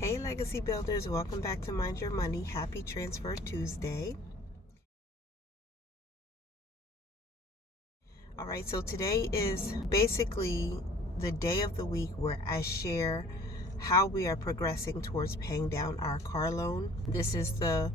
Hey Legacy Builders, welcome back to Mind Your Money. Happy Transfer Tuesday. Alright, so today is basically the day of the week where I share how we are progressing towards paying down our car loan. This is not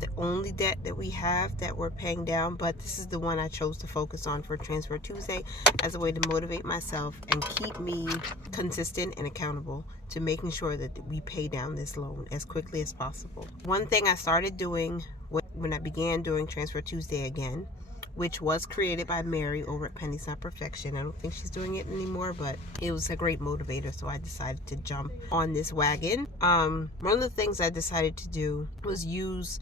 the only debt that we have that we're paying down, but this is the one I chose to focus on for Transfer Tuesday as a way to motivate myself and keep me consistent and accountable to making sure that we pay down this loan as quickly as possible. One thing I started doing when I began doing Transfer Tuesday again, which was created by Mary over at Penny's Not Perfection. I don't think she's doing it anymore, but it was a great motivator, so I decided to jump on this wagon. One of the things I decided to do was use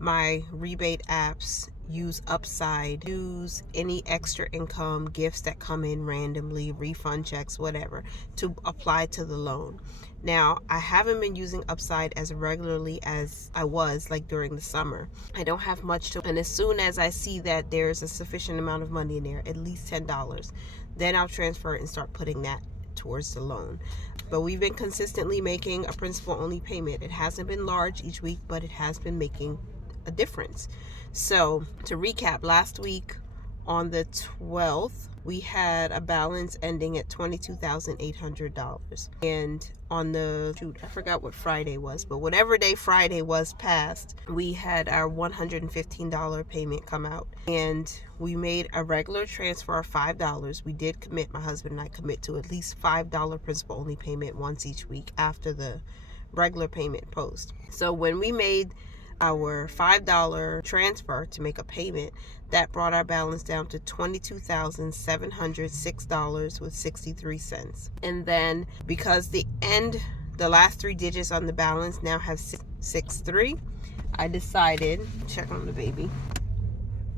my rebate apps, use Upside, use any extra income gifts that come in randomly, refund checks, whatever, to apply to the loan. Now, I haven't been using Upside as regularly as I was like during the summer. I don't have much to, and as soon as I see that there's a sufficient amount of money in there, at least $10, then I'll transfer it and start putting that towards the loan. But we've been consistently making a principal only payment. It hasn't been large each week, but it has been making a difference. So to recap, last week on the 12th, we had a balance ending at $22,800. And on I forgot what Friday was, but whatever day Friday was passed, we had our $115 payment come out. And we made a regular transfer of $5. We did commit, my husband and I commit to at least $5 principal only payment once each week after the regular payment post. So when we made our $5 transfer to make a payment, that brought our balance down to $22,706.63. And then because the last three digits on the balance now have 663, I decided, check on the baby.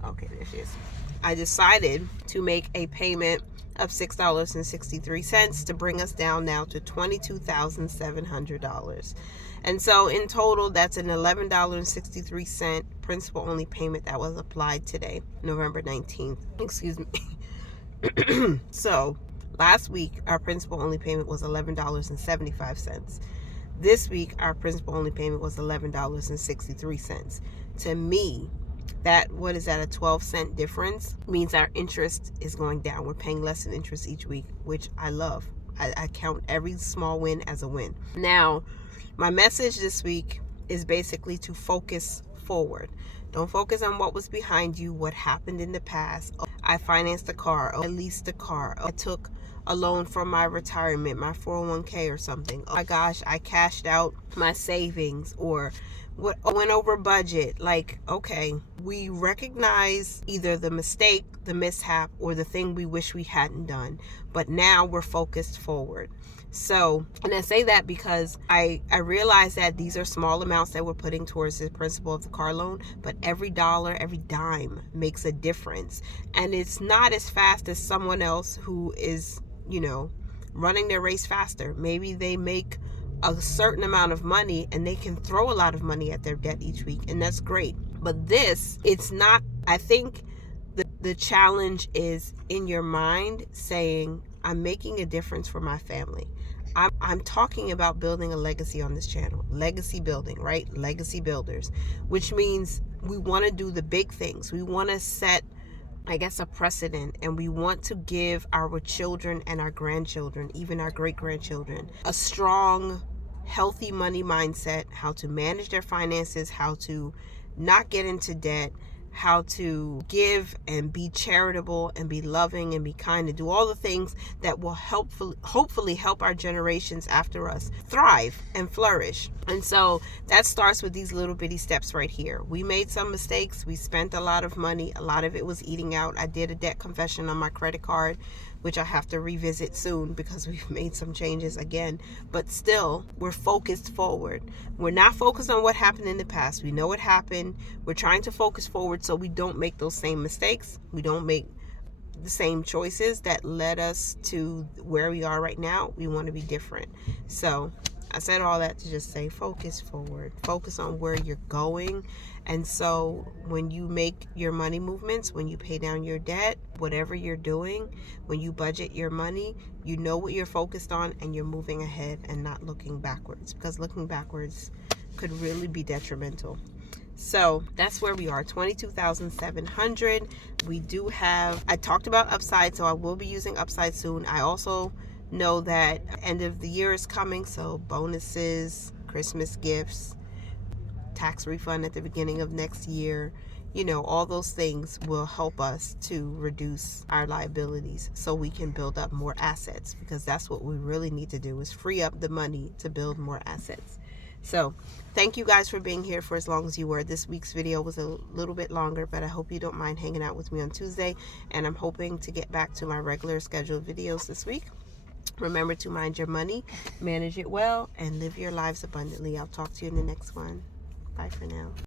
Okay, there she is. I decided to make a payment of $6.63 to bring us down now to $22,700. And so in total, that's an $11.63 principal only payment that was applied today, November 19th. Excuse me. So last week, our principal only payment was $11.75. This week, our principal only payment was $11.63. To me, a 12-cent difference means our interest is going down. We're paying less in interest each week, which I love. I count every small win as a win. Now, my message this week is basically to focus forward. Don't focus on what was behind you, what happened in the past. Oh, I financed a car. Oh, I leased a car. Oh, I took a loan from my retirement, my 401k or something. Oh my gosh, I cashed out my savings, or what went over budget. Like, okay, we recognize either the mistake, the mishap, or the thing we wish we hadn't done, but now we're focused forward. So, and I say that because I realize that these are small amounts that we're putting towards the principal of the car loan, but every dollar, every dime makes a difference. And it's not as fast as someone else who is, running their race faster. Maybe they make a certain amount of money and they can throw a lot of money at their debt each week, and that's great. But it's not. I think the challenge is in your mind saying, I'm making a difference for my family. I'm talking about building a legacy on this channel. Legacy building, right? Legacy builders, which means we want to do the big things. We want to set, a precedent, and we want to give our children and our grandchildren, even our great-grandchildren, a strong, healthy money mindset, how to manage their finances, how to not get into debt, how to give and be charitable and be loving and be kind and do all the things that will hopefully help our generations after us thrive and flourish. And so that starts with these little bitty steps right here. We made some mistakes. We spent a lot of money. A lot of it was eating out. I did a debt confession on my credit card, which I have to revisit soon because we've made some changes again. But still, we're focused forward. We're not focused on what happened in the past. We know what happened. We're trying to focus forward so we don't make those same mistakes. We don't make the same choices that led us to where we are right now. We want to be different. So I said all that to just say focus forward, focus on where you're going. And so when you make your money movements, when you pay down your debt, whatever you're doing, when you budget your money, you know what you're focused on and you're moving ahead and not looking backwards, because looking backwards could really be detrimental. So that's where we are, 22,700. We do have, I talked about Upside, so I will be using Upside soon. I also know that end of the year is coming, so bonuses, Christmas gifts, tax refund at the beginning of next year, all those things will help us to reduce our liabilities so we can build up more assets, because that's what we really need to do, is free up the money to build more assets. So thank you guys for being here for as long as you were. This week's video was a little bit longer, but I hope you don't mind hanging out with me on Tuesday, and I'm hoping to get back to my regular scheduled videos this week. Remember to mind your money, manage it well, and live your lives abundantly. I'll talk to you in the next one. Bye for now.